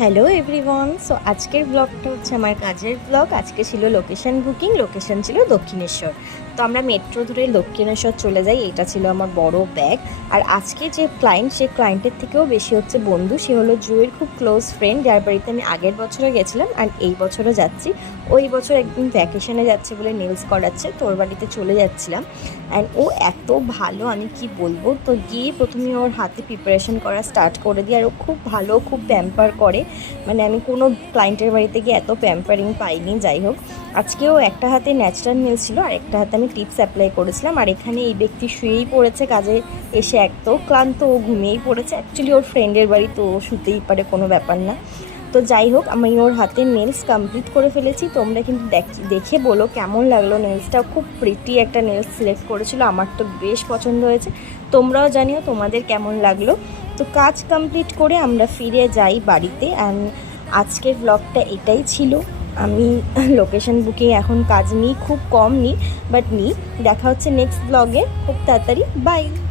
Hello everyone. So আজকের ব্লগটা হচ্ছে আমার কাজের ব্লগ। আজকে ছিল লোকেশন বুকিং, লোকেশন ছিল দক্ষিণেশ্বর। তো আমরা মেট্রো ধরে দক্ষিণেশ্বর চলে যাই। এটা ছিল আমার বড় ব্যাগ। আর আজকে যে ক্লায়েন্ট, সে ক্লায়েন্টের থেকেও বেশি হচ্ছে বন্ধু। সে হলো জুয়ের খুব ক্লোজ ফ্রেন্ড, যার বাড়িতে আমি আগের বছরও গেছিলাম আর এই বছরও যাচ্ছি। ওই বছর একদিন ভ্যাকেশনে যাচ্ছে বলে নেলস করাচ্ছে, তো ওর বাড়িতে চলে যাচ্ছিলাম। অ্যান্ড ও এত ভালো, আমি কি বলবো। তো গিয়ে প্রথমে ওর হাতে প্রিপারেশন করা স্টার্ট করে দিই। আর ও খুব ভালো, খুব প্যাম্পার করে। মানে আমি কোনো ক্লায়েন্টের বাড়িতে গিয়ে এত প্যাম্পারিং পাইনি। যাই হোক, আজকেও একটা হাতে ন্যাচারাল নেলস ছিল আর একটা হাতে আমি টিপস অ্যাপ্লাই করেছিলাম। আর এখানে এই ব্যক্তি শুয়েই পড়েছে, কাজে এসে এত ক্লান্ত, ও ঘুমিয়েই পড়েছে। অ্যাকচুয়ালি ওর ফ্রেন্ডের বাড়ি, তো ও শুতেই পারে, কোনো ব্যাপার না। তো যাই হোক, আমি ওর হাতে নেলস কমপ্লিট করে ফেলেছি। তোমরা কিন্তু দেখে বলো কেমন লাগলো নেলসটা। খুব প্রিটি একটা নেলস সিলেক্ট করেছিল, আমার তো বেশ পছন্দ হয়েছে। তোমরাও জানিও তোমাদের কেমন লাগলো। তো কাজ কমপ্লিট করে আমরা ফিরে যাই বাড়িতে। অ্যান্ড আজকের ব্লগটা এটাই ছিল। আমি লোকেশন বুকিং এখন কাজ নিই, খুব কম নিই, বাট নিই। দেখা হচ্ছে নেক্সট ব্লগে খুব তাড়াতাড়ি। বাই।